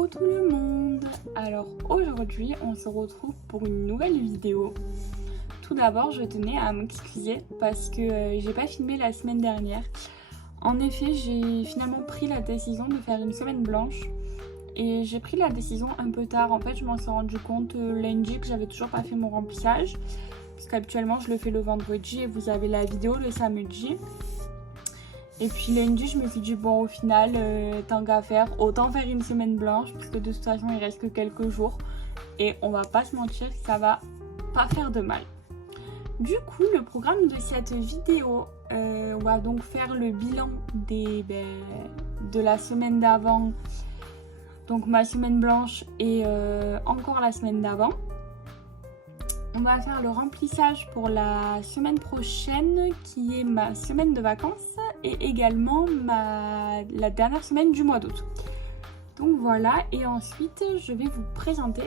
Coucou tout le monde. Alors aujourd'hui on se retrouve pour une nouvelle vidéo. Tout d'abord je tenais à m'excuser parce que j'ai pas filmé la semaine dernière. En effet j'ai finalement pris la décision de faire une semaine blanche. Et j'ai pris la décision un peu tard. En fait je m'en suis rendu compte lundi que j'avais toujours pas fait mon remplissage. Parce qu'habituellement je le fais le vendredi et vous avez la vidéo le samedi. Et puis lundi, je me suis dit, bon, au final, tant qu'à faire, autant faire une semaine blanche, puisque de toute façon, il reste que quelques jours. Et on va pas se mentir, ça va pas faire de mal. Du coup, le programme de cette vidéo, on va donc faire le bilan de la semaine d'avant. Donc ma semaine blanche et encore la semaine d'avant. On va faire le remplissage pour la semaine prochaine, qui est ma semaine de vacances. Et également la dernière semaine du mois d'août. Donc voilà, et ensuite je vais vous présenter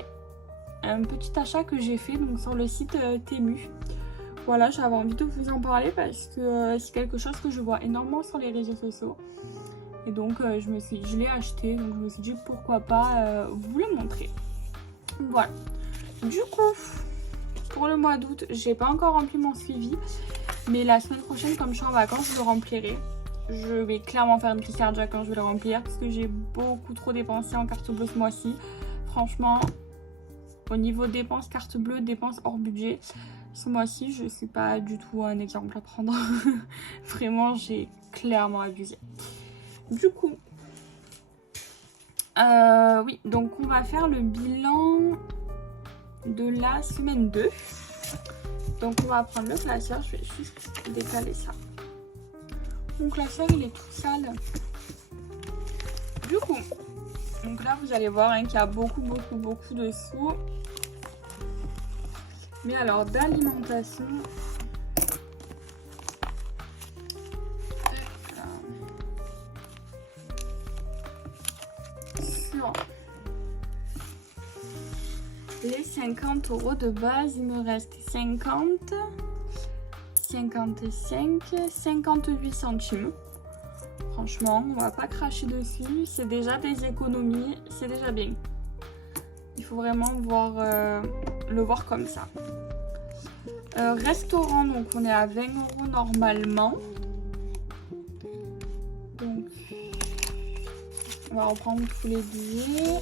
un petit achat que j'ai fait donc sur le site Temu. Voilà, j'avais envie de vous en parler parce que c'est quelque chose que je vois énormément sur les réseaux sociaux. Et donc je l'ai acheté, donc je me suis dit pourquoi pas vous le montrer. Voilà. Du coup, pour le mois d'août, j'ai pas encore rempli mon suivi. Mais la semaine prochaine, comme je suis en vacances, je le remplirai. Je vais clairement faire une crise cardiaque quand je vais le remplir parce que j'ai beaucoup trop dépensé en carte bleue ce mois-ci. Franchement, au niveau dépenses carte bleue, dépenses hors budget, ce mois-ci, je suis pas du tout un exemple à prendre. Vraiment, j'ai clairement abusé. Du coup, oui, donc on va faire le bilan de la semaine 2. Donc on va prendre le classeur, je vais juste décaler ça. Mon classeur il est tout sale. Du coup, donc là vous allez voir hein, qu'il y a beaucoup de sous. Mais alors d'alimentation, sur les 50 € de base, il me reste 50, 55, 58 centimes. Franchement, on va pas cracher dessus. C'est déjà des économies, c'est déjà bien. Il faut vraiment le voir comme ça. Restaurant, donc on est à 20 € normalement. Donc, on va reprendre tous les billets.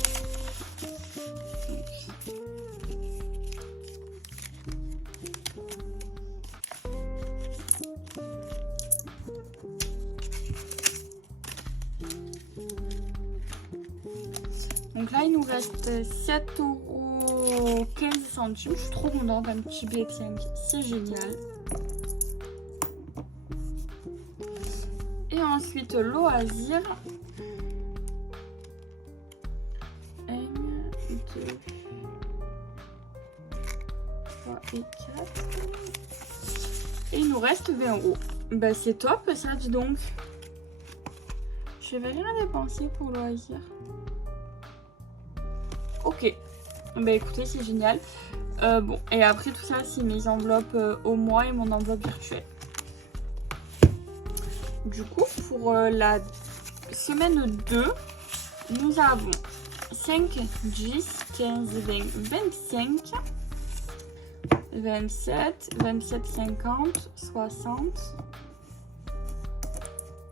Donc là, il nous reste 7,15 €. Je suis trop contente, un petit billet de 5. C'est génial. Et ensuite, loisirs. 1, 2, 3 et 4. Et il nous reste 20 €. Bah, c'est top ça, dis donc. Je vais rien dépenser pour loisirs. Ok, bah écoutez, c'est génial. Bon, et après tout ça, c'est mes enveloppes au mois et mon enveloppe virtuelle. Du coup, pour la semaine 2, nous avons 5, 10, 15, 20, 25, 27, 27, 50, 60,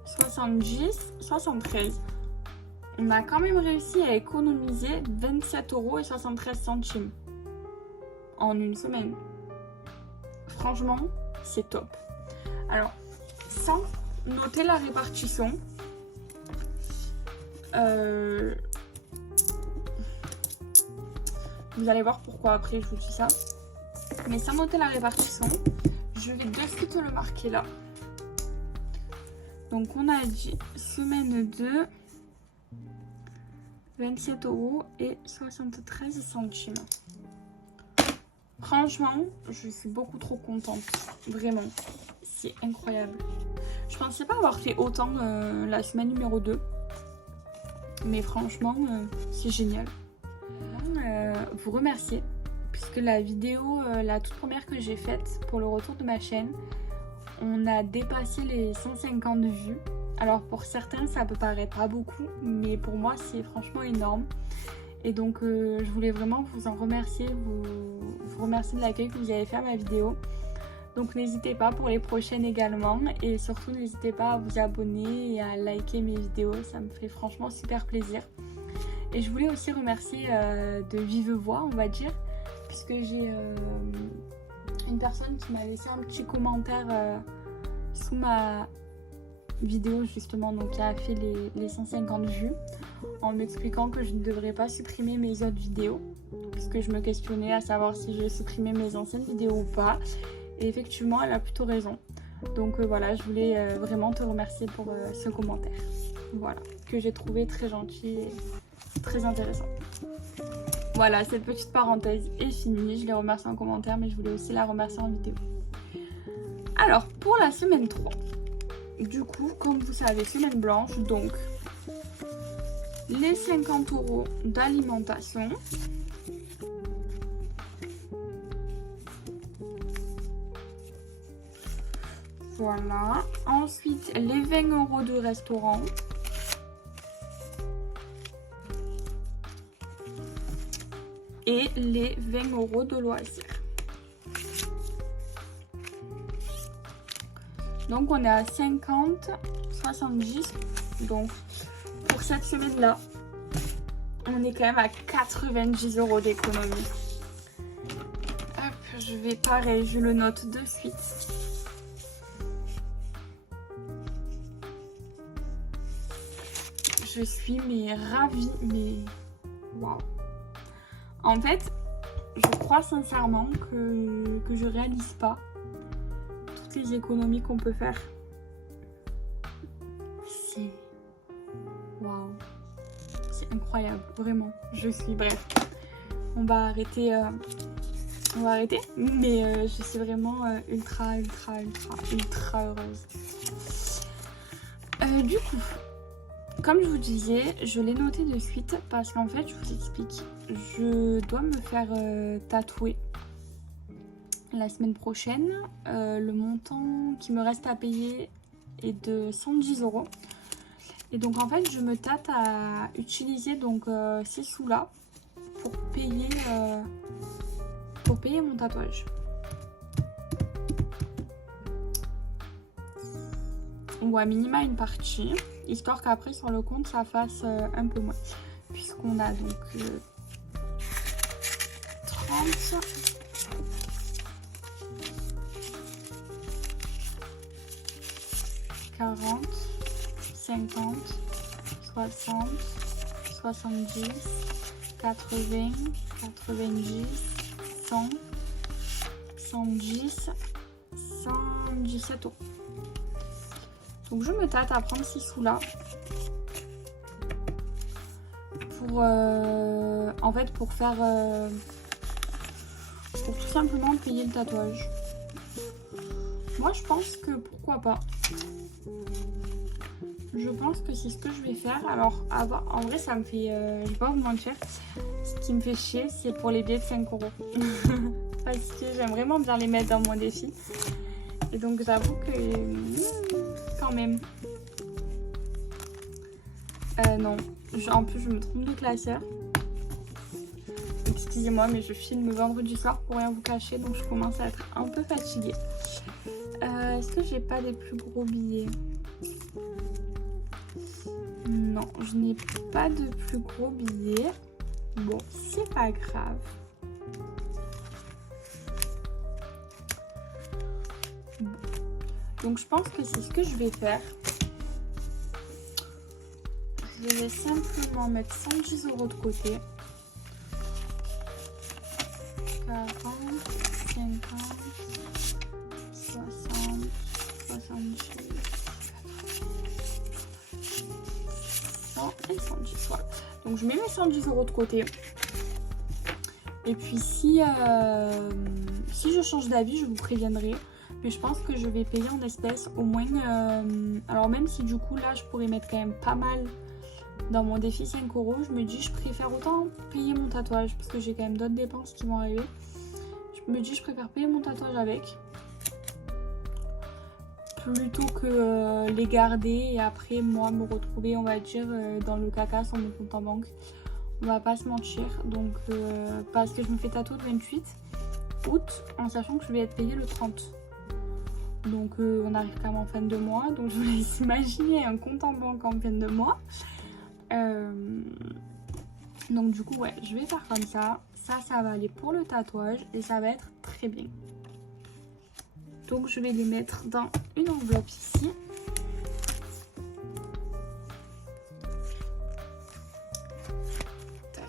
70, 73. On a quand même réussi à économiser 27,73 € en une semaine. Franchement, c'est top. Alors, sans noter la répartition, vous allez voir pourquoi après je vous dis ça. Mais sans noter la répartition, je vais de suite le marquer là. Donc on a dit semaine 2. 27,73 €. Franchement, je suis beaucoup trop contente. Vraiment, c'est incroyable. Je pensais pas avoir fait autant la semaine numéro 2. Mais franchement, c'est génial. Vous remercier, puisque la vidéo, la toute première que j'ai faite pour le retour de ma chaîne, on a dépassé les 150 vues. Alors pour certains ça peut paraître pas beaucoup, mais pour moi c'est franchement énorme. Et donc je voulais vraiment vous en remercier, vous remercier de l'accueil que vous avez fait à ma vidéo. Donc n'hésitez pas pour les prochaines également, et surtout n'hésitez pas à vous abonner et à liker mes vidéos, ça me fait franchement super plaisir. Et je voulais aussi remercier de vive voix, on va dire, puisque j'ai une personne qui m'a laissé un petit commentaire sous ma vidéo justement, donc qui a fait les 150 vues, en m'expliquant que je ne devrais pas supprimer mes autres vidéos, puisque je me questionnais à savoir si je supprimais mes anciennes vidéos ou pas. Et effectivement, elle a plutôt raison. Donc voilà, je voulais vraiment te remercier pour ce commentaire. Voilà, que j'ai trouvé très gentil et très intéressant. Voilà, cette petite parenthèse est finie. Je l'ai remerciée en commentaire, mais je voulais aussi la remercier en vidéo. Alors, pour la semaine 3, du coup, comme vous savez, semaine blanche, donc les 50 € d'alimentation. Voilà. Ensuite, les 20 € de restaurant. Et les 20 € de loisirs. Donc, on est à 50, 70. Donc, pour cette semaine-là, on est quand même à 90 € d'économie. Hop, je vais pareil, je le note de suite. Je suis ravie, waouh. En fait, je crois sincèrement que je réalise pas toutes les économies qu'on peut faire. C'est waouh, c'est incroyable, vraiment. Je suis bref. On va arrêter, mais je suis vraiment ultra heureuse. Du coup. Comme je vous disais, je l'ai noté de suite parce qu'en fait, je vous explique, je dois me faire tatouer la semaine prochaine. Le montant qui me reste à payer est de 110 €. Et donc en fait, je me tâte à utiliser donc ces sous-là pour payer mon tatouage. Ou à minima une partie, histoire qu'après sur le compte ça fasse un peu moins, puisqu'on a donc 30, 40, 50, 60, 70, 80, 90, 100, 110, 117 €. Donc je me tâte à prendre ces sous-là pour en fait pour faire pour tout simplement payer le tatouage. Moi je pense que pourquoi pas. Je pense que c'est ce que je vais faire. Alors en vrai ça me fait, je vais pas vous mentir, ce qui me fait chier c'est pour les billets de 5 €. Parce que j'aime vraiment bien les mettre dans mon défi. Et donc j'avoue que quand même. Non, en plus je me trompe de classeur. Excusez-moi, mais je filme vendredi soir pour rien vous cacher, donc je commence à être un peu fatiguée. Est-ce que j'ai pas des plus gros billets? Non, je n'ai pas de plus gros billets. Bon, c'est pas grave. Bon. Donc je pense que c'est ce que je vais faire. Je vais simplement mettre 110 € de côté. 40, 50, 60, 70, 100 et 110. Voilà. Donc je mets mes 110 € de côté. Et puis si je change d'avis, je vous préviendrai. Mais je pense que je vais payer en espèces au moins. Alors même si du coup là je pourrais mettre quand même pas mal dans mon défi 5 €, je me dis je préfère autant payer mon tatouage parce que j'ai quand même d'autres dépenses qui vont arriver. Je me dis je préfère payer mon tatouage avec plutôt que les garder et après moi me retrouver, on va dire, dans le caca sur mon compte en banque. On va pas se mentir. Donc parce que je me fais tatouer le 28 août en sachant que je vais être payée le 30. Donc on arrive quand même en fin de mois. Donc je vous laisse imaginer un compte en banque en fin de mois. Donc du coup ouais, je vais faire comme ça. Ça va aller pour le tatouage et ça va être très bien. Donc je vais les mettre dans une enveloppe ici. Tac.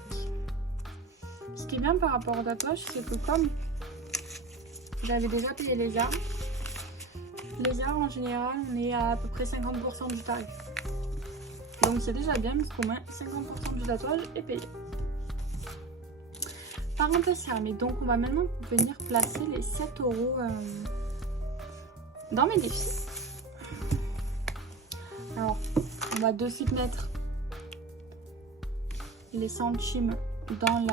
Ce qui est bien par rapport au tatouage, c'est que comme j'avais déjà payé les armes en général on est à peu près 50% du tarif. Donc c'est déjà bien parce qu'au moins 50% du tatouage est payé. Parenthèse fermée, donc on va maintenant venir placer les 7 € dans mes défis. Alors on va de suite mettre les centimes dans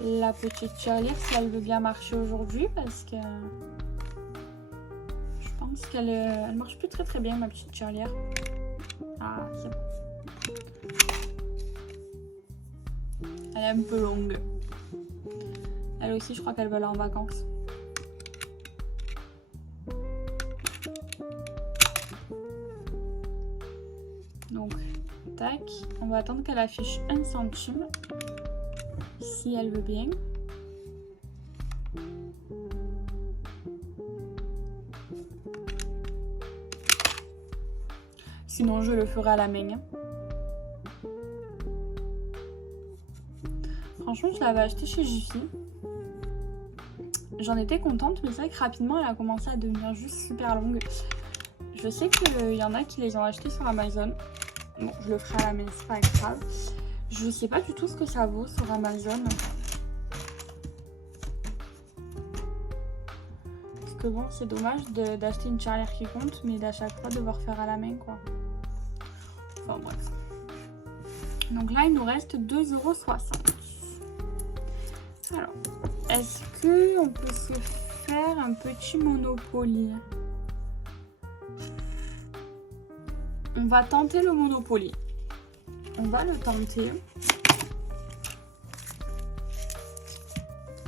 la petite tirelire si elle veut bien marcher aujourd'hui parce que je pense qu'elle marche plus très bien ma petite tirelire. Ah c'est bon. Elle est un peu longue. Elle aussi je crois qu'elle va aller en vacances. Donc tac, on va attendre qu'elle affiche 1 centime. Si elle veut bien. Sinon je le ferai à la main. Franchement je l'avais acheté chez Jiffy. J'en étais contente mais c'est vrai que rapidement elle a commencé à devenir juste super longue. Je sais qu'il y en a qui les ont achetés sur Amazon. Bon je le ferai à la main, c'est pas grave. Je sais pas du tout ce que ça vaut sur Amazon. Parce que bon c'est dommage d'acheter une tirelire qui compte mais d'à chaque fois devoir faire à la main quoi. Enfin bref. Donc là il nous reste 2,60 €. Alors, est-ce qu'on peut se faire un petit Monopoly? On va tenter le Monopoly. On va le tenter.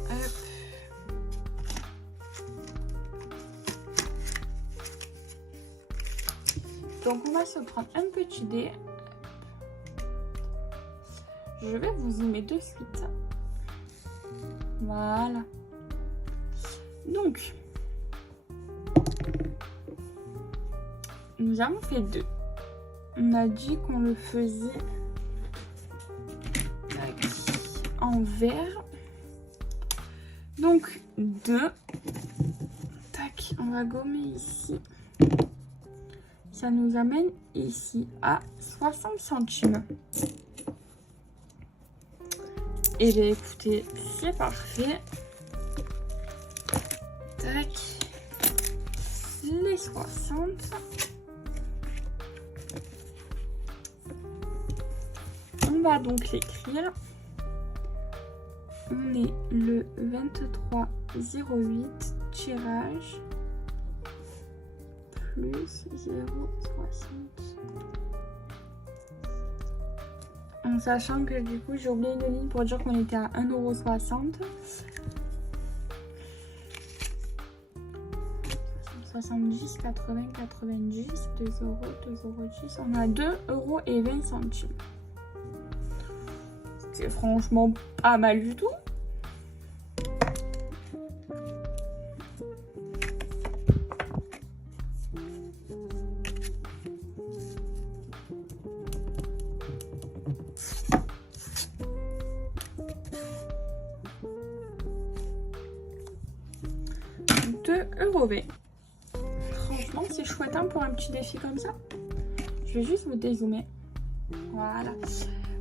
Hop. Donc on va se prendre un petit dé. Je vais vous y mettre de suite. Voilà. Donc, nous avons fait 2. On a dit qu'on le faisait en vert. Donc, 2. Tac, on va gommer ici. Ça nous amène ici à 60 centimes. Et bien écoutez, c'est parfait. Tac. Les 60. On va donc l'écrire. On est le 23/08 tirage plus 0,60. En sachant que du coup j'ai oublié une ligne pour dire qu'on était à 1,60 €. 70, 80, 90, 2 €, 2,10 €. On a 2,20 €. C'est franchement pas mal du tout. €. Franchement c'est chouette hein, pour un petit défi comme ça. Je vais juste vous dézoomer. Voilà.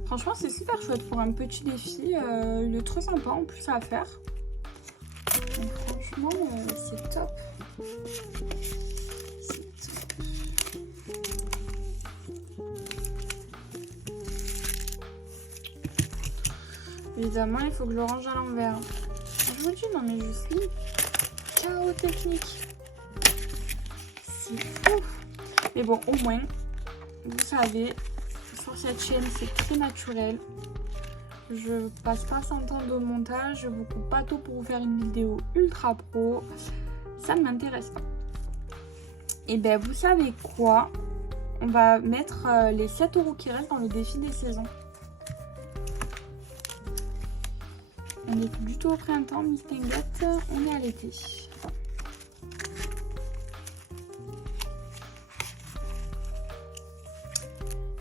Franchement c'est super chouette pour un petit défi. Il est très sympa en plus à faire. Donc, franchement c'est top. Évidemment il faut que je le range à l'envers. Je vous dis non mais je suis chaos technique. Mais bon, au moins, vous savez, sur cette chaîne, c'est très naturel. Je passe pas 100 ans de montage, je vous coupe pas tout pour vous faire une vidéo ultra pro. Ça ne m'intéresse pas. Et ben vous savez quoi? On va mettre les 7 € qui restent dans le défi des saisons. On n'est plus du tout au printemps, Miss Tinguette, on est à l'été.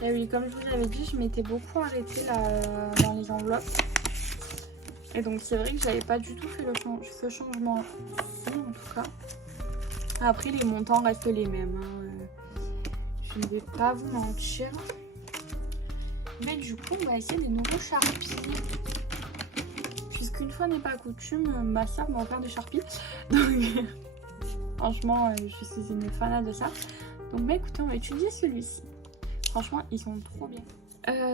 Et oui, comme je vous avais dit, je m'étais beaucoup arrêtée là dans les enveloppes. Et donc c'est vrai que j'avais pas du tout fait ce changement ici en tout cas. Après les montants restent les mêmes. Je ne vais pas vous mentir. Mais du coup on va essayer des nouveaux Sharpies. Puisqu'une fois n'est pas coutume, ma soeur m'a offert des Sharpies. Donc franchement je suis une fanat de ça. Donc bah écoutez, on va étudier celui-ci. Franchement ils sont trop bien.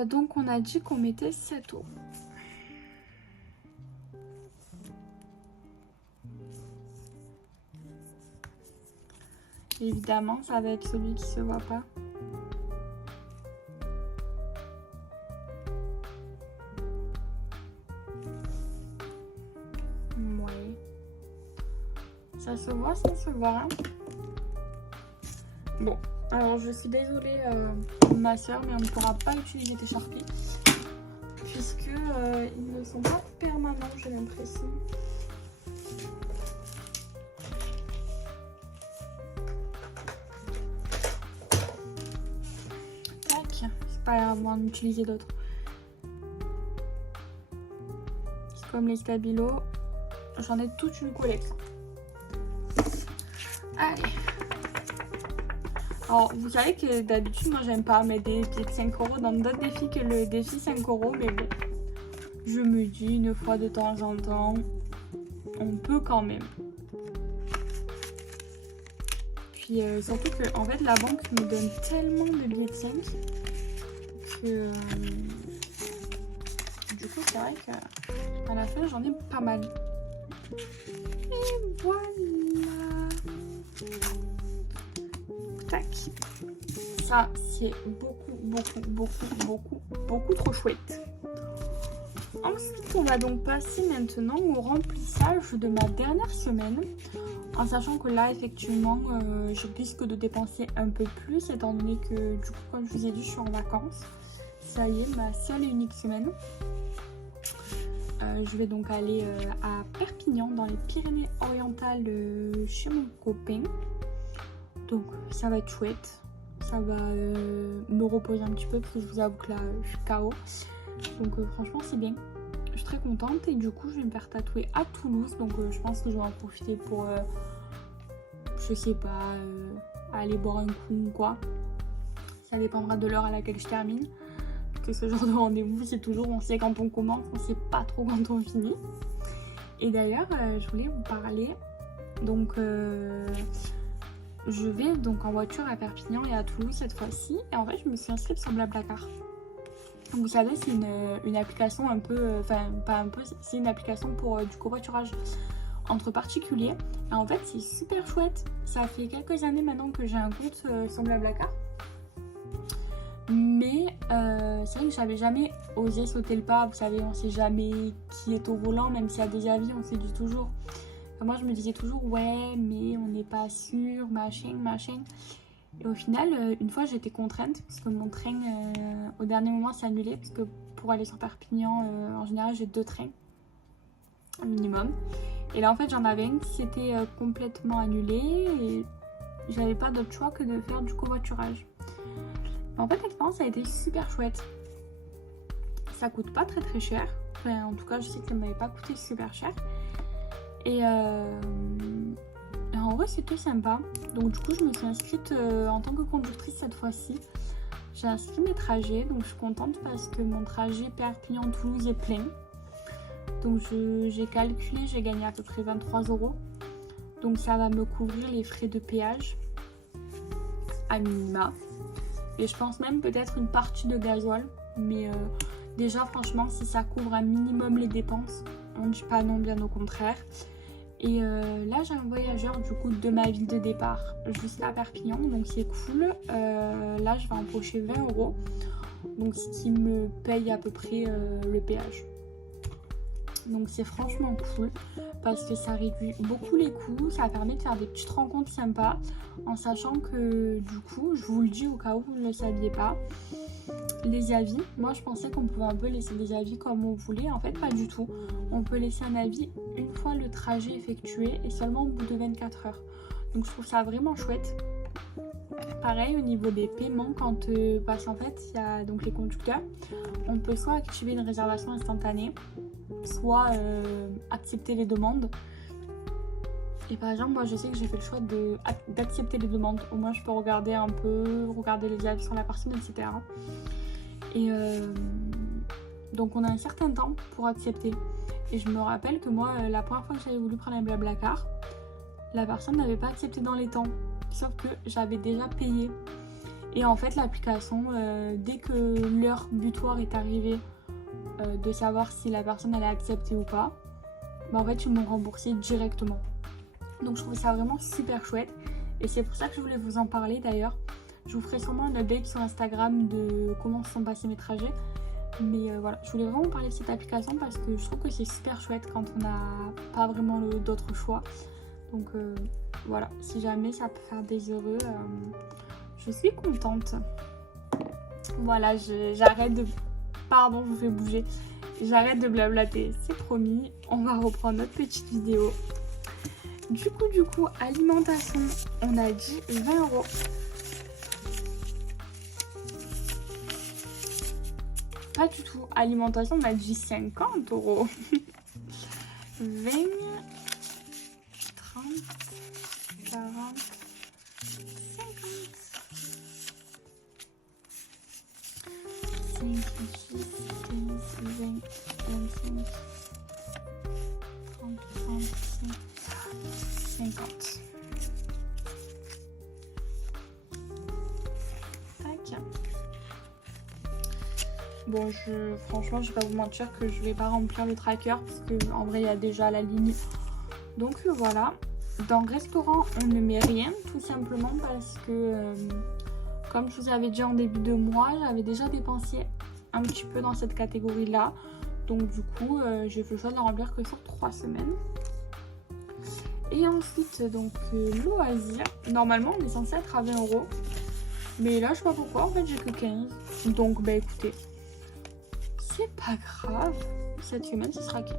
Donc on a dit qu'on mettait 7 €. Évidemment, ça va être celui qui se voit pas. Ouais. Ça se voit, ça se voit. Hein. Bon, alors je suis désolée ma soeur, mais on ne pourra pas utiliser tes Sharpies. Puisque ils ne sont pas permanents, j'ai l'impression. C'est pas grave, on va en utiliser d'autres. C'est comme les stabilos. J'en ai toute une collection. Allez. Alors, vous savez que d'habitude, moi, j'aime pas mettre des pieds de 5 € dans d'autres défis que le défi 5 €. Mais bon, je me dis, une fois de temps en temps, on peut quand même. Puis, surtout que, en fait, la banque me donne tellement de billets de 5 que... du coup, c'est vrai qu'à la fin, j'en ai pas mal. Et voilà. Tac. Ça, c'est beaucoup trop chouette. Ensuite, on va donc passer maintenant au remplissage de ma dernière semaine. En sachant que là, effectivement, je risque de dépenser un peu plus, étant donné que, du coup, comme je vous ai dit, je suis en vacances. Ça y est, ma seule et unique semaine. Je vais donc aller à Perpignan, dans les Pyrénées-Orientales, chez mon copain. Donc, ça va être chouette. Ça va me reposer un petit peu, parce que je vous avoue que là, je suis KO. Donc, franchement, c'est bien. Je suis très contente. Et du coup, je vais me faire tatouer à Toulouse. Donc, je pense que je vais en profiter pour, je sais pas, aller boire un coup ou quoi. Ça dépendra de l'heure à laquelle je termine. Que ce genre de rendez-vous, c'est toujours, on sait quand on commence, on sait pas trop quand on finit. Et d'ailleurs, je voulais vous parler, donc je vais donc en voiture à Perpignan et à Toulouse cette fois-ci, et en fait je me suis inscrite sur Blablacar. Vous savez, c'est une application un peu, enfin pas un peu, c'est une application pour du covoiturage entre particuliers, et en fait c'est super chouette. Ça fait quelques années maintenant que j'ai un compte sur Blablacar. Mais c'est vrai que j'avais jamais osé sauter le pas. Vous savez, on sait jamais qui est au volant, même s'il y a des avis, on se dit toujours. Enfin, moi je me disais toujours ouais, mais on n'est pas sûr, machin. Et au final, une fois j'étais contrainte parce que mon train au dernier moment s'est annulé, parce que pour aller sur Perpignan, en général j'ai 2 trains minimum. Et là en fait j'en avais un qui s'était complètement annulé et j'avais pas d'autre choix que de faire du covoiturage. En fait, l'expérience a été super chouette. Ça coûte pas très cher. Enfin, en tout cas, je sais que ça m'avait pas coûté super cher. Et en vrai, c'était sympa. Donc du coup, je me suis inscrite en tant que conductrice cette fois-ci. J'ai inscrit mes trajets. Donc je suis contente parce que mon trajet Perpignan-Toulouse est plein. Donc j'ai calculé, j'ai gagné à peu près 23 €. Donc ça va me couvrir les frais de péage à minima. Et je pense même peut-être une partie de gasoil. Mais déjà franchement, si ça couvre un minimum les dépenses, on ne dit pas non, bien au contraire. Et là j'ai un voyageur du coup de ma ville de départ jusqu'à Perpignan, donc c'est cool. Là je vais empocher 20 €, donc ce qui me paye à peu près le péage. Donc c'est franchement cool parce que ça réduit beaucoup les coûts, ça permet de faire des petites rencontres sympas, en sachant que du coup, je vous le dis au cas où vous ne le saviez pas, les avis, moi je pensais qu'on pouvait un peu laisser des avis comme on voulait, en fait pas du tout. On peut laisser un avis une fois le trajet effectué et seulement au bout de 24 heures. Donc je trouve ça vraiment chouette. Pareil au niveau des paiements, quand parce qu'en fait il y a donc les conducteurs, on peut soit activer une réservation instantanée, soit accepter les demandes. Et par exemple moi je sais que j'ai fait le choix d'accepter les demandes, au moins je peux regarder un peu, regarder les avis sur la personne, etc. Et donc on a un certain temps pour accepter. Et je me rappelle que moi la première fois que j'avais voulu prendre un Blablacar, la personne n'avait pas accepté dans les temps, sauf que j'avais déjà payé. Et en fait l'application, dès que l'heure butoir est arrivée de savoir si la personne allait accepter ou pas, bah en fait ils m'ont remboursé directement. Donc je trouve ça vraiment super chouette et c'est pour ça que je voulais vous en parler d'ailleurs. Je vous ferai sûrement un update sur Instagram de comment se sont passés mes trajets. Mais voilà, je voulais vraiment parler de cette application parce que je trouve que c'est super chouette quand on n'a pas vraiment d'autre choix. Donc voilà, si jamais ça peut faire des heureux, je suis contente. Voilà, j'arrête de... Pardon, je vous fais bouger. J'arrête de blablater, c'est promis. On va reprendre notre petite vidéo. Du coup, alimentation, on a dit 20 €. Pas du tout. Alimentation, on a dit 50 €. 20, 30, 40, 50. 5, 6, 15, 20, 25, 30, 35, 50. Tac. Bon, franchement, je vais pas vous mentir que je vais pas remplir le tracker parce que en vrai, il y a déjà la ligne. Donc voilà. Dans restaurant, on ne met rien, tout simplement parce que, comme je vous avais dit en début de mois, j'avais déjà dépensé un petit peu dans cette catégorie-là. Donc du coup, j'ai fait le choix de la remplir que sur 3 semaines. Et ensuite, donc loisirs. Normalement, on est censé être à 20 €. Mais là, je sais pas pourquoi, en fait, j'ai que 15. Donc, bah écoutez, c'est pas grave. Cette semaine, ce sera 15.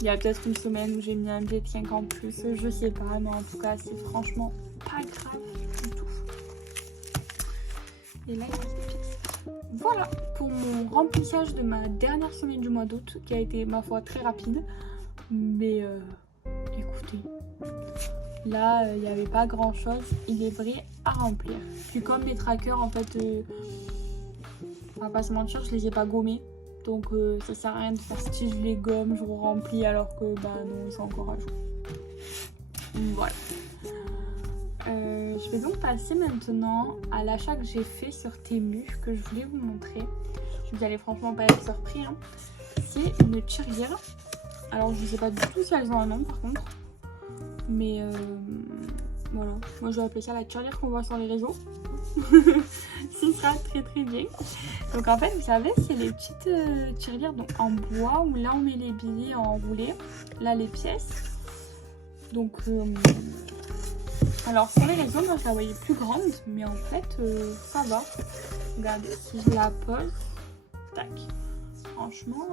Il y a peut-être une semaine où j'ai mis un billet de 5 en plus, je sais pas. Mais en tout cas, c'est franchement pas grave du tout. Et là, il reste des pièces. Voilà pour mon remplissage de ma dernière semaine du mois d'août, qui a été, ma foi, très rapide. Mais écoutez, là, il n'y avait pas grand chose, il est vrai, à remplir. Puis comme mes trackers, en fait, on va pas se mentir, je les ai pas gommés. Donc ça sert à rien de faire si je les gomme, je remplis alors que bah non, ils sont encore à jour. Voilà. Je vais donc passer maintenant à l'achat que j'ai fait sur Temu, que je voulais vous montrer. Vous allez franchement pas être surpris, hein. C'est une tirelire. Alors je sais pas du tout si elles ont un nom par contre. Mais voilà, moi je vais appeler ça la tirelire qu'on voit sur les réseaux. Ce sera très très bien. Donc en fait vous savez c'est les petites tirelires donc en bois où là on met les billets enroulés, là les pièces. Donc alors sur les réseaux moi je la voyais plus grande mais en fait ça va. Regardez si je la pose, tac. Franchement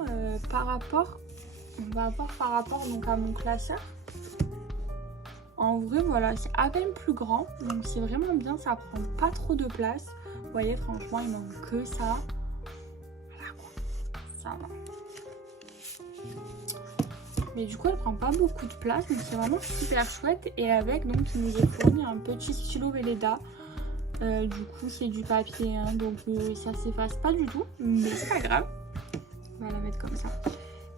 par rapport, on va voir par rapport donc à mon classeur. En vrai, voilà, c'est à peine plus grand, donc c'est vraiment bien, ça prend pas trop de place. Vous voyez, franchement, il manque que ça. Voilà, ça va. Mais du coup, elle prend pas beaucoup de place, donc c'est vraiment super chouette. Et avec, donc, il nous est fourni un petit stylo Velleda. Du coup, c'est du papier, hein, donc ça s'efface pas du tout, mais c'est pas grave. On va la mettre comme ça.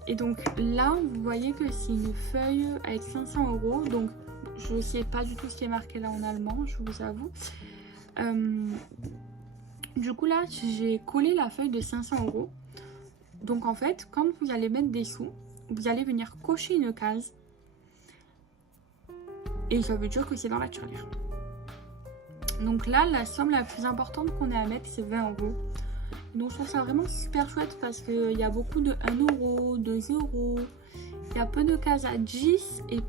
Et donc là, vous voyez que c'est une feuille avec 500 €, donc je sais pas du tout ce qui est marqué là en allemand, je vous avoue. Du coup là, j'ai collé la feuille de 500 €. Donc en fait, quand vous allez mettre des sous, vous allez venir cocher une case Et ça veut dire que c'est dans la tirelire. Donc là, la somme la plus importante qu'on ait à mettre, c'est 20 €. Donc je trouve ça vraiment super chouette parce qu'il y a beaucoup de 1 €, 2 €. Il y a peu de cases à 10 et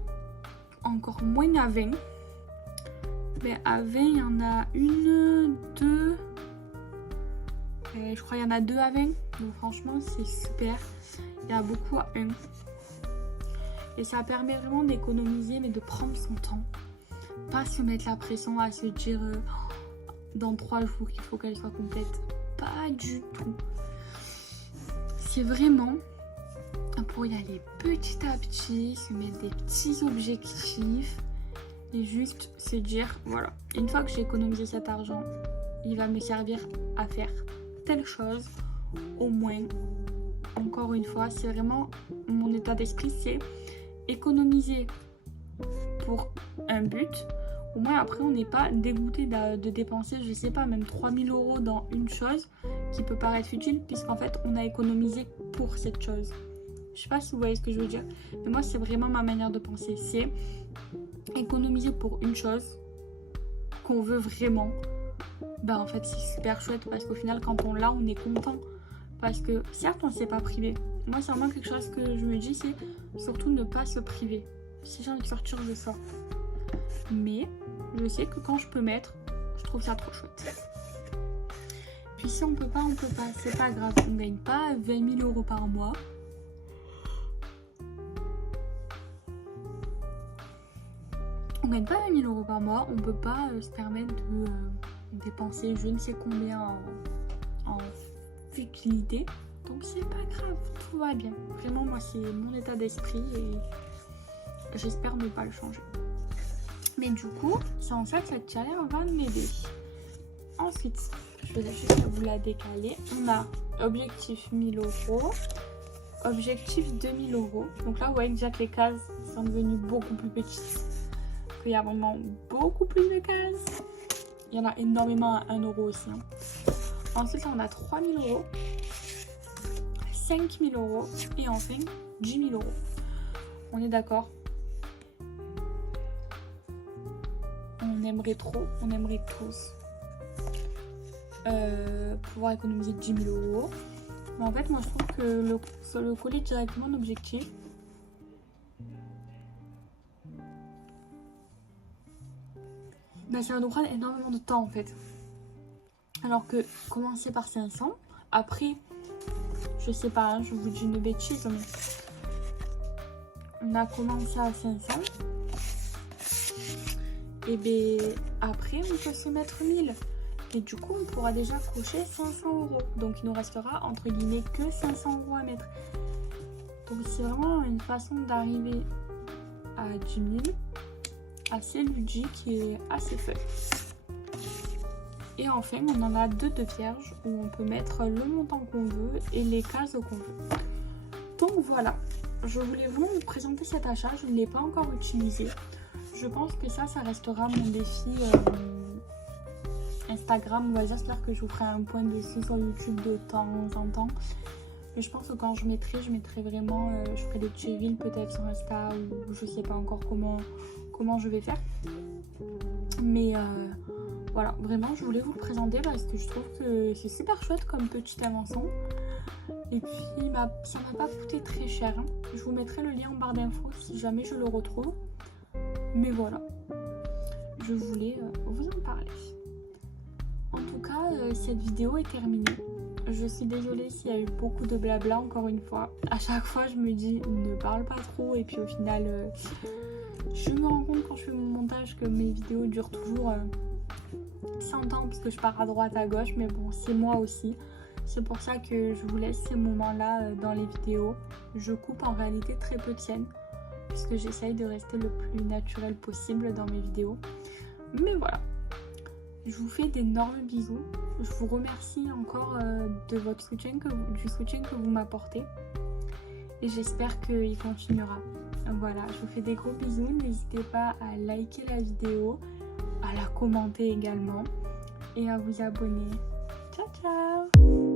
encore moins à 20. Mais à 20, il y en a une, deux. Je crois qu'il y en a 2 à 20. Donc franchement, c'est super. Il y a beaucoup à 1. Et ça permet vraiment d'économiser, mais de prendre son temps. Pas se mettre la pression à se dire dans 3 jours qu'il faut qu'elle soit complète. Pas du tout. C'est vraiment pour y aller petit à petit, se mettre des petits objectifs et juste se dire voilà, une fois que j'ai économisé cet argent, il va me servir à faire telle chose, au moins. Encore une fois, c'est vraiment mon état d'esprit, c'est économiser pour un but. Au moins après on n'est pas dégoûté de dépenser, je sais pas, même 3 000 € dans une chose qui peut paraître futile, puisqu'en fait on a économisé pour cette chose. Je sais pas si vous voyez ce que je veux dire, mais moi c'est vraiment ma manière de penser, c'est économiser pour une chose qu'on veut vraiment. Ben en fait c'est super chouette parce qu'au final quand on l'a, on est content. Parce que certes on ne s'est pas privé. Moi c'est vraiment quelque chose que je me dis, c'est surtout ne pas se priver. Si j'ai envie de sortir, je sors. Mais je sais que quand je peux mettre, je trouve ça trop chouette. Puis si on peut pas, on peut pas. C'est pas grave. On gagne pas 20 000 € par mois. On gagne pas 20 000 € par mois. On peut pas se permettre de dépenser je ne sais combien en futilité. Donc c'est pas grave. Tout va bien. Vraiment, moi c'est mon état d'esprit et j'espère ne pas le changer. Mais du coup, c'est en ça que cette tirelire va m'aider. Ensuite, je vais juste vous la décaler. On a objectif 1 000 €, objectif 2 000 €. Donc là, vous voyez déjà que les cases sont devenues beaucoup plus petites. Il y a vraiment beaucoup plus de cases. Il y en a énormément à 1 € aussi. Ensuite, là, on a 3 000 €, 5 000 € et enfin 10 000 €. On est d'accord? On aimerait tous pouvoir économiser 10 000 €. Mais en fait, moi je trouve que le coller directement d'objectif, ben, ça va nous prendre énormément de temps en fait. Alors que commencer par 500, après, je sais pas, hein, je vous dis une bêtise, mais on a commencé à 500. Et bien après on peut se mettre 1000 et du coup on pourra déjà cocher 500 €. Donc il nous restera entre guillemets que 500 € à mettre. Donc c'est vraiment une façon d'arriver à 10 000 assez ludique et assez fun. Et enfin on en a 2 de vierge où on peut mettre le montant qu'on veut et les cases qu'on veut. Donc voilà, je voulais vraiment vous présenter cet achat, je ne l'ai pas encore utilisé. Je pense que ça restera mon défi Instagram. J'espère que je vous ferai un point dessus sur YouTube de temps en temps. Mais je pense que quand je mettrai vraiment, je ferai des petits reels peut-être sur Insta ou je sais pas encore comment je vais faire. Mais voilà, vraiment je voulais vous le présenter parce que je trouve que c'est super chouette comme petite invention. Et puis ça m'a pas coûté très cher. Hein. Je vous mettrai le lien en barre d'infos si jamais je le retrouve. Mais voilà, je voulais vous en parler. En tout cas, cette vidéo est terminée. Je suis désolée s'il y a eu beaucoup de blabla encore une fois. À chaque fois, je me dis ne parle pas trop. Et puis au final, je me rends compte quand je fais mon montage que mes vidéos durent toujours 100 ans parce que je pars à droite, à gauche. Mais bon, c'est moi aussi. C'est pour ça que je vous laisse ces moments-là dans les vidéos. Je coupe en réalité très peu de scènes, puisque j'essaye de rester le plus naturel possible dans mes vidéos. Mais voilà, je vous fais d'énormes bisous. Je vous remercie encore de votre soutien du soutien que vous m'apportez. Et j'espère qu'il continuera. Voilà, je vous fais des gros bisous. N'hésitez pas à liker la vidéo, à la commenter également et à vous abonner. Ciao ciao!